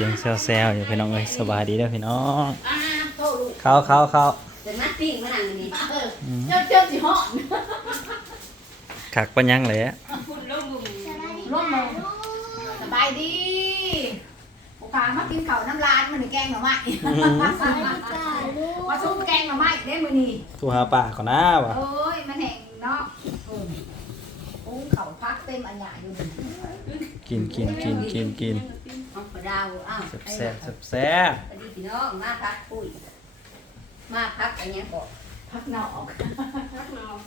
สียงแซวๆอยู่พี่น้องเอ้ยสบายดีเด้อพี่น้องอ่าโตลูกเข้าเข้าเข้าจะนัดปิ้งมานั่งนี่เออเจ้าเจ้าสิเหาะขักปัญญังเลยอะร่มมือสบายดีโอกาสมากินข้าวน้ำร้านมันนี่แกงหน่อไม้มาซุ่มแกงหน่อไม้ได้มื้อนี้ทูหาป่าก่อนนะวะโอ้ยมันแห้งเนาะเออปุ้งข้าวพักเต็มอันใหญ่อยู่นี่กินกินกินกินกินเอาปลา ดาวอ้าวแซ่บแซ่บแซ่บสวัสดีพี่น้องมาพักปุ้ยมาพักอันเนี้ยก่อนพักนอก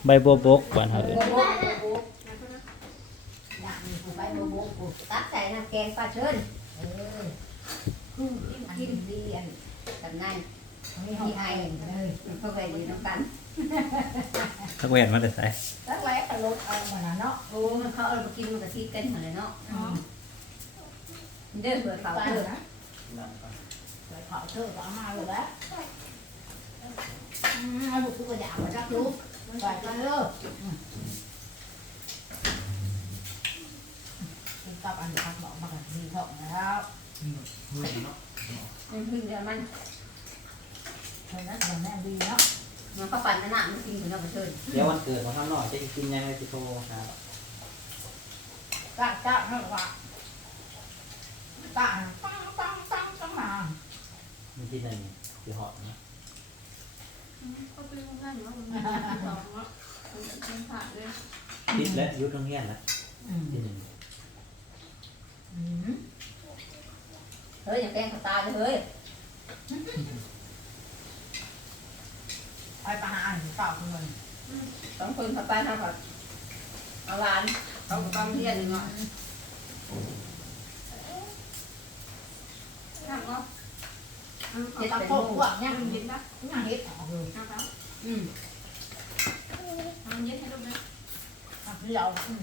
ใบบัวบกบ้านเฮาเอิ้นโอ้โหโอ้โหอย่างนี้กูไปโบโบกูตักใส่น้ำแกงปลาเชิญเออคือกินกินดีอันกับนั่นนี้ห้องไอเลยเขาเคยดีน้ำกันทักเวนมาได้ใส่แล้วแรกก็ลดเอามานะเนาะโอ้มันเขาเอาไปกินมันกะทิกันหมดเลยเนาะอืม เด้อเผื่อเขาไปเด้อนะไปขอเธอก็เอามาเลยแล้วอืมเอาลูกกูก็อยากมาจักลูกไปกันเลยกินกับอันนี้พักหมอมากันดีท้องแล้วมันพึ่งเดือนมันเพราะนั้นมันแน่ดีเนาะมันก็ปั่นน้ำมันกินถึงเราไปเชิญเดี๋ยววันเกิดของทำหน่อยจะกินยังไงสิโทรครับจ้าจ้าเท่าว่าจ้าตั้งตั้งตั้งตั้งมามีที่หนึ่งคือหอมนะติดและยุดโรงเรียนแล้วอืมที่หนึ่งอืมเฮ้ยอย่าแกล้งเขาตายเลยเฮ้ยไปประหารเปล่าคุณเงินสองคนเขาไปเขาผัดเอาหลานเขาก็ต้องเรียนหน่อยนั่งเนาะ เห็ดตะโพกพวกเนี่ยมันเห็ดนะยังเห็ดออเลยอืมอันเดียวอืม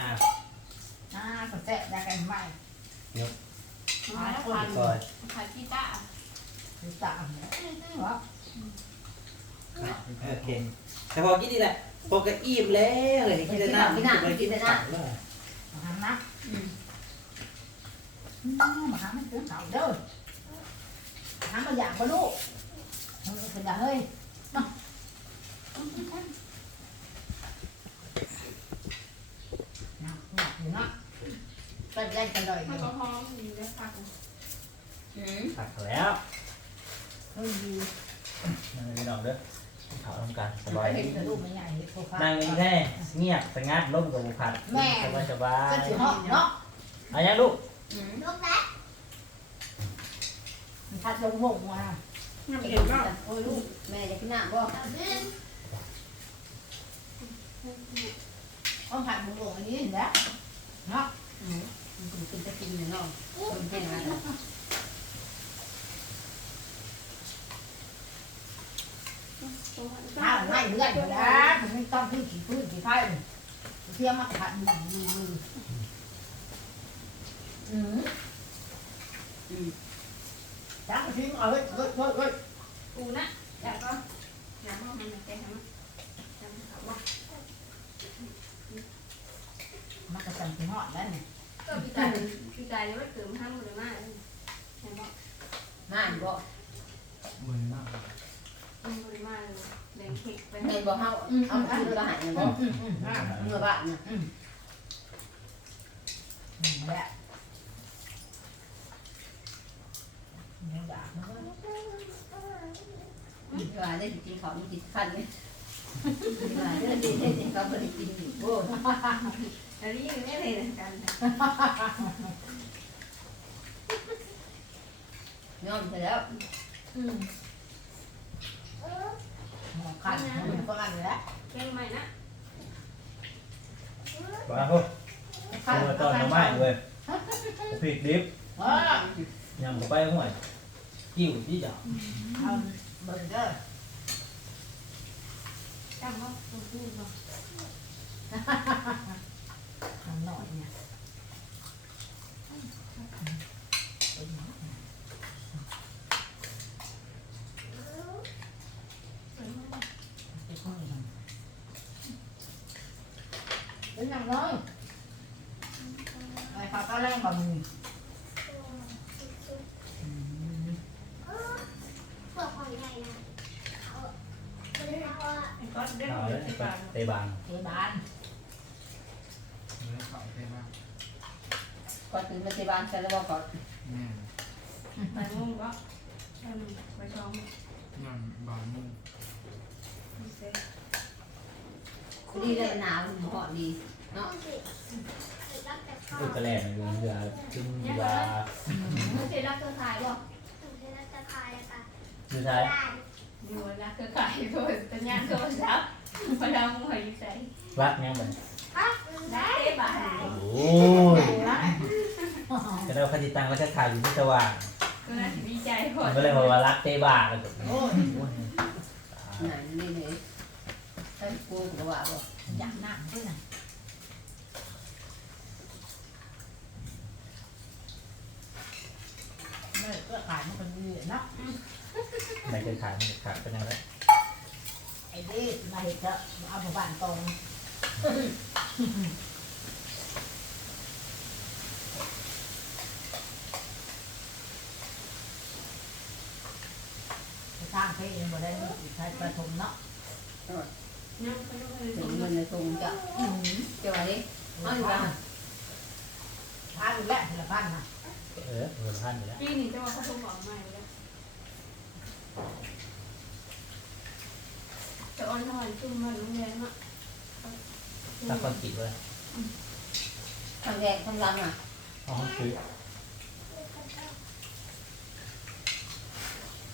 อ่าอ่าก็แซ่บได้กันใหม่ซอยคือตามเนี่ยว่าโอเคแต่พอกินนี่แหละพอก็อิ่มแล้วเลยกินแต่น้ำกินแต่น้ำมาหานะ อืมอืมมาหามันเตือขาเด้อหามาอยากบ่ลูกเออเป็นอย่างเฮ้ยมานะอยู่นะก็ได้กันเลยอยู่อืมผักแล้วเฮ้ยดีนั่งไปนอนเด้อเขาทำการสบายเห็นแต่ลูกไม่ใหญ่เห็นโฟกัสนั่งนี่แค่เงียบสงัดล่มกับบุพัดสบายสบายก็ถือเนาะเอายังลูก อืมมันพัดลงหงมาโอ้ยลูกแม่จะกินน้ำบ่ต้องผ่านหงหงอันนี้เห็นแล้วเนาะอืมมันกินจะกินเนาะคนแห้งแล้วถ้ามันไม่เลื่อนอยู่แล้วมันไม่ต้องพื้นขี่พื้นขี่ไฟเที่ยวมาขัดมือมือมื อืมอืมจ้าทิ้งเอาไว้เว้ยเว้ยเว้ยกูนะอยากก็อยากว่ามันจะทำทำว่ามันก็สั่งถึงหอดแล้วเนี่ยก็พี่ใจพี่ใจยังไม่เกิดห้าหมื่นมากเห็นบอกน้ำบ่มันบริมาเลยแบ่งเค้กไปเห็นบ่เฮาเอามาซื้อมาให้บ่อืมอืมอ่าเมื่อบ้านน่ะอืมอืมแหละไม่อยากนะเว้ยเวลาได้กินของกินคันเนี่ยวลาได้ได้ได้เขาบ่ได้กินอีกโอ้อันนี้ยังไม่เลยกันยอมไปแล้วอืมหมอคันมันก็อันนี้แหละแกงใหม่นะบ้าพวกตัวตอนน้ำไม้เลยผิดดิฟออยังไปห่วย กิ้วที่จะเอาเบิ่งเด้อจำว่าตัวพู ตะบานเทบานเนื้อเขาเท่มากก่อนถึงมาที่บ้านแต่ละบอกก่อนแม่ไปมุ่งก็ไปช่องย่างบานมุ่งเซ็ตดีเลยหนาวเหาะดีน้องสิรักแต่พ่อลูกกระแลนเรือเรือขึ้นยาน้องสิรักตัวท้ายบ่น้องสิรักตัวท้ายอะค่ะสุดท้ายได้อยู่แล้วก็ขายโทรสัญญาณโทรศัพท์ พอดาวมวยใส่รักแง่เหมือนฮะได้ได้เต้บ้านโอ้ยก็ได้คติตังก็จะถ่ายอยู่ที่สว่างก็น่าจะดีใจพอมันก็เลยบอกว่ารักเตะบานแล้วก็โอ้ยไหนนี่เลยถ้ากูก็ว่าบอกอยากนั่งด้วยนะไม่ก็ขายมันเป็นเยอะเนาะไม่เคยขายไม่ขายเป็นยังไง ไอ้นี่มาเห็นจะเอาไปบ้านตรงสร้างเพลงบ่ได้ใช้ประถมเนาะนั่งก็ต้องไปถึส่งงมันในตรงจะอืมเจ้าอะไรอ้าวยังพาดูแลทีละบ้านนะเออเงินพันอยู่แล้วปีนี้จะว่าเขาโทรบอกใหม่แล้ว จะออนทอนจุ่มมันโรงเรียนเนาะถ้าคนกินเลยทางแดงทางลังอะเอาห้องซื้อ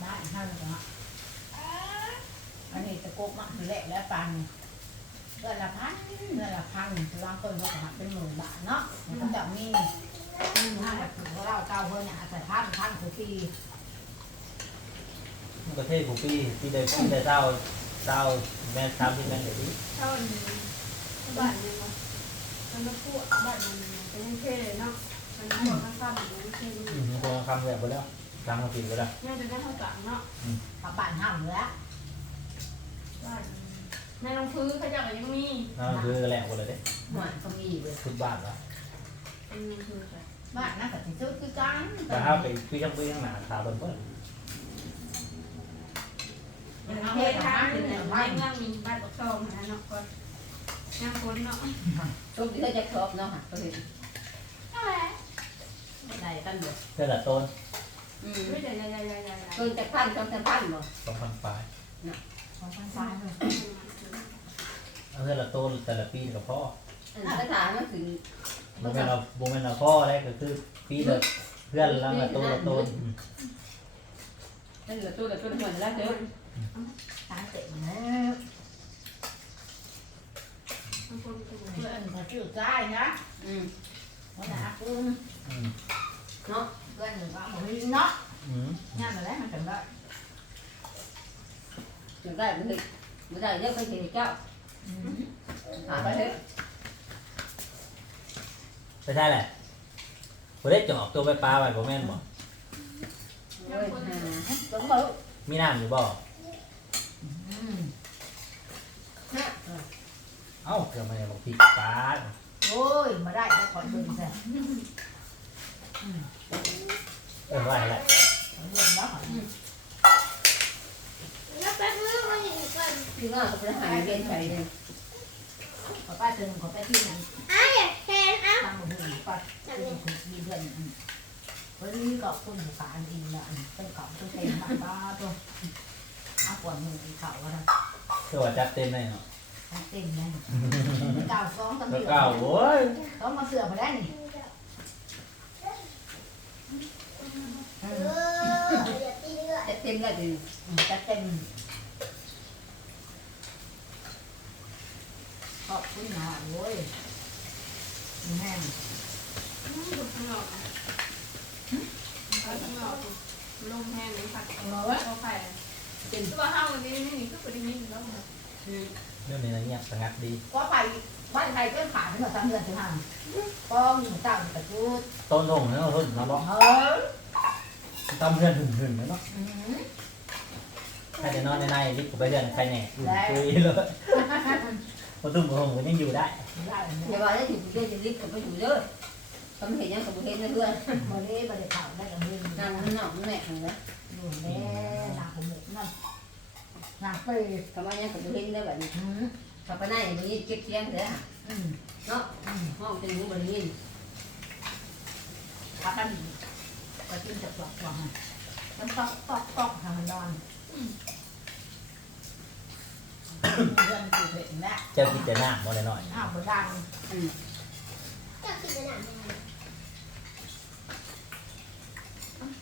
บ้านห้าเลยเนาะอันนี้ตะโกกมากทีแรกแล้วปันเดือนละพันเดือนละพันวางต้นก็จะหักเป็นหมื่นบาทเนาะมันก็จะมีห้าแบบถึงเราเก้าเพิ่นเนี่ยแต่พันพันคือปีประเทศกูปี้ที่ได้ที่ได้เจ้า เจ้าแม่ทำที่แม่เดี๋ยวนี้เท่านี้บ้านเนี่ยมันมันก็พูดบ้านมันเป็นเท่เลยเนาะมันพูดข้างๆมันเท่อืมคงคำแบบไปแล้วทำมากินไปแล้วเนี่ยจะได้ข้าวกลางเนาะกลับบ้านห้ามแล้วบ้านในลงพื้นเขาจะยังมีนั่นคือแหลกหมดเลยเด้หวานก็มีเลยทุกบ้านละเป็นลงพื้นค่ะบ้านนั่นก็สิซื้อคือกันแต่ถ้าไปคุยยังคุยยังหนาขาเบิ่มเบิ่ม เป็นเท่ทางในเมืองมีบ้านปกครองนะเนาะก็ย่างคนเนาะช่วงที่เขาจะครบเนาะค่ะก็เห็นอะไรได้กันหมดเพื่อต้นอืมไม่ใหญ่ใหญ่ใหญ่ใหญ่ต้นจากพันต้นจากพันบ่สองพันปลายของพันซ้ายเลยเอาเพื่อต้นแต่ละปีกับพ่อสถานมันถึงโมเมนต์เราโมเมนต์เราพ่อได้ก็คือปีละเพื่อนละละต้นละต้นนั่นเหลือตัวเหลือตัวเหมือนแล้วเด้อ เต็มแล้วบางคนเป็นเพื่เพื่ออนนเขาชื่อใจนะอืมวันหนาคุณอืมเพื่อนหนึ่งว่าหมูลิงเนาะอืมงานอะไรมันถึงได้ถึงได้ไม่ได้ไม่ได้เยอะไปถึงเจ้าหาไปเถอะไม่ใช่แหละผมได้จอกตัวไปปลาไปผมแม่นบอกโอ้ยหาสมบูรณ์มีน้ำอยู่บ่ อืม ฮะ เอ้าเกิดมาบอกผิดปลาโอ้ย มาได้ก็ขอดูสิเออว่าอะไรขอดูแล้วขอดูแล้วแป๊บนึงมาอย่างนี้ก่อนพี่ว่าเขาไปหาเรียนไปเลยขอป้าถึงขอไปที่นั่นอ้าวอย่าแทนอ้าวทำหมูหิป้าจะมีมีเพื่อนวันนี้ก็คุณสารอินละเป็นเก่าตัวเต็มมากป้าตัวเอาปวดมือเก่าแล้วคือว่าจัดเต็มเลยเนาะ เต็มเลยเก่าสองตำรแล้ววจก็โอ้ยต้องมาเสือมาได้นี่เอออย่าตีเลือดจะเต็มได้ดีจะเต็มขอบคุณนะโว้ยแม่งดูข้างนอกข้างนอกลมแห้งเลยค่ะเอาไว้เอาไข่เป็นตัวห้าวนี้นี่นี่คือปริมิตแล้ว เรื่องนี้นะเงียบสงัดดีก็ไปบ้านไทยก็ขาดถึงกับสามเดือนถึงห้าป้องเต่าตะกูต้นทงเนาะต้นมาบอกเฮ้ยตำเพื่อนหึ่งหึ่งเนาะใครจะนอนในในรีบไปเพื่อนใครแน่อยู่คุยเลยพอตุ้มผมก็ยังอยู่ได้ได้อย่าว่าได้ถึงเรื่องจะรีบกับไปอยู่เลยก็ไม่เห็นยังกับเห็นเพื่อนบ่ได้บ่ได้เข้าได้กับเงินนั่นั่งงนอกแม่หันนะอยู่แน่นางของหมูนั่น นางไปทำไมยังกับเห็นได้แบบนี้หืมขับไปไหนอย่างนี้เก็บเสียงเถอะอืมเนาะห้องเป็นหูบริยินพากันก็กินจะตอกตอกมันตอกตอกตอกทำมันนอนเรื่องติดเห็นแล้วเจ้ากินแต่น้ำบ่ได้น้อยอ้าวบ่ดังอยากกินขนาดไหน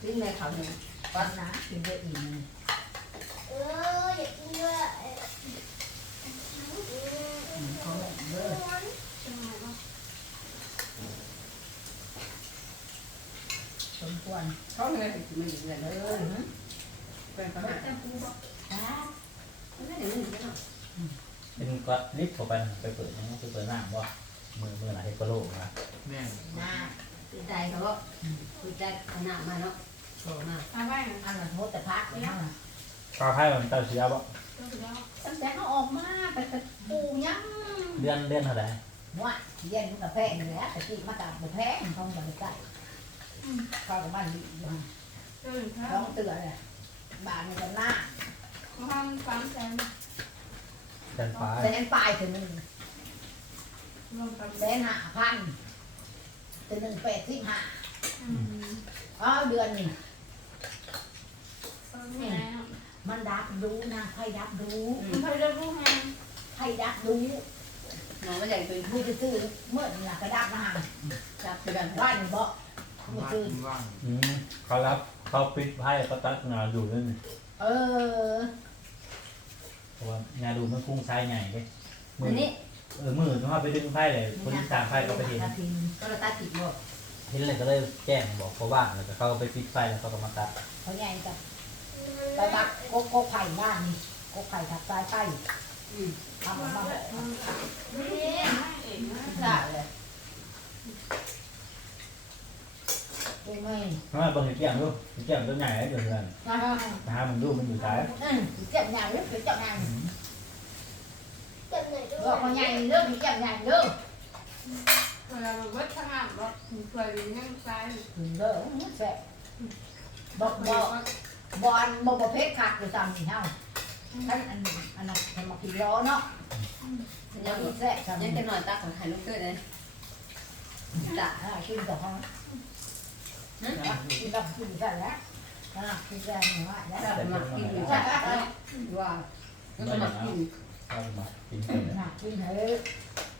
ลิ้นแม่เขาหนึ่งปันนะกินได้อีกนึงเอออยากกินด้วยเออ เขาแหลมเด้อจังไงวะสมควรเขาเลยไม่เลยเออหืมเป็นประมาณอ่าไม่ได้ยินเนาะเป็นก็ลิฟต์เข้าไปไปเปิดยังไปเปิดหน้ำบ่มือมือหนก็โลกนะแม่งน่าตื่นใจเขาก็ตื่นใจขนาดมาเนาะโตมาเอาไว้นะอันนั้นโหแต่พักเลยนะ ปลาไพ่มันเต้าเสียบ่ตั้งแต่เขาออกมาไปกระปูยังเดือนเดือนเท่าไหร่ว่าเย็นกับแพงอยู่แล้วแต่ที่มากับแพงเขาจะไปใส่เข้ากับบ้านดีอยู่ร้องเตือนเลยบ้านมันจะหน้าทำฟังแซมเดือนปลายแสนปลายถึงหนึ่งแสนห้าพันถึงหนึ่งแปดสิบห้าอ๋อเดือนนี่เออแม่มันดับดูนะใครดับดูมันเคยได้รู้ไงใครดับดูน้องไม่ใหญ่เป็นดูไปซื้อเมื่อนี่กระดับนะฮะจับไปกันบ้านนี่บ่ว่างว่างอืมเขารับเขาปิดไพ่เขาตัดงานอยู่นั่นเออเพราะว่างานดูมันพุ่งซ้ายใหญ่เด้มือัอนนี้เออมือต้องเอาไปดึงไพ่เลยคนที่ตามไพ่ก็ไปเห็นกระทิงก็เราตัดผิดหมดเห็นเลยก็เลยแจ้งบอกเขาว่างแล้วก็เขาไปปิดไฟแล้วเขาก็มาตัดเขาใหญ่กับ ไปบักกกกกไผ่บ้านนี่กกไผ่ถักสายไฟอืมทำมาบ้างไม่เองไม่เองนะได้เลยเป็นไงเพราะว่าบางทีเกี่ยงดูเกี่ยงตัวใหญ่เดือนเดือนอ่านะฮะมันดูมันอยู่ท้ายอืมเจ็บใหญ่เลือดเจ็บใหญ่เจ็บหน่อยด้วบอกว่ายใหญ่เลือดเจ็บใหญ่เลือดเวลาเราเวิร์ดทำงานเราเคยเป็นยังไงถึงเลือดแสบบอกบอก บอลบอกประเภทขาดอยู่ซ้ำนี่เท่าท่านอันอันนั้นทำมากี่ล้อเนาะยัยังงอีกแสบซ้ำยันี่งจะหน่อยตักของใครลูกเกิดเลยจ้ะอ่ากินกับเขากินกับกินกันแล้วอ่ากินกันหน่อยแล้วจะมากินอยู่จ้ะว่าก็จะมากินเขามากินกันน่ากินเฮ้ย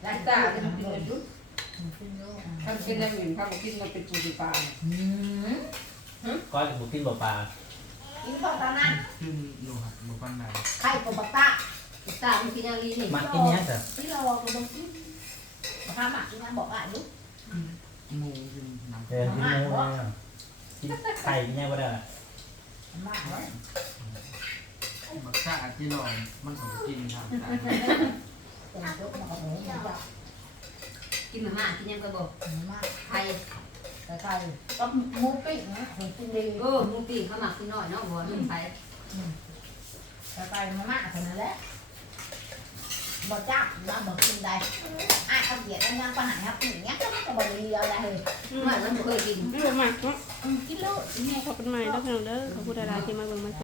แล้วตาจะมากินเลยทุกกินด้วยทำกินแล้วเหมือนเขาบอกกินมันเป็นปูสีฟ้าอืมก้อยบุกินบ่ปลา กินข้าวตานั้นขึ้นอยู่หัดบุปันไหนไข่กับบักตาตามันกินอย่างนี้นี่มันกินเนี้ยแต่ที่เราก็ต้องกินมาทำหมักนั่นบอกว่าลูกหมูกินน้ำเออกินหมูเนี่ยกินไข่กินยังก็ได้มากเลยบักซ่าที่ลอยมันของกินครับกินมาม่ากินยังก็บอกมากไข่ แต่ไข่ก็มูปิ้งนะเห็นกินดีเออมูปีเขาหมักกินน้อยเนาะบัวนุ่มไข่แต่ไข่มาม่ากขนาดนั้นบ่จับมาบ่กินได้อะเอาเหยียดอันยังปัญหาครับอย่างเงี้ยก็ไม่จะบ่ดีเอาได้เลยไม่มันเคยกิน ไม่รู้มากเนาะกินลูกขอบคุณใหม่แล้วพี่น้องเด้อขอบคุณดาราที่มาเบิ่งมา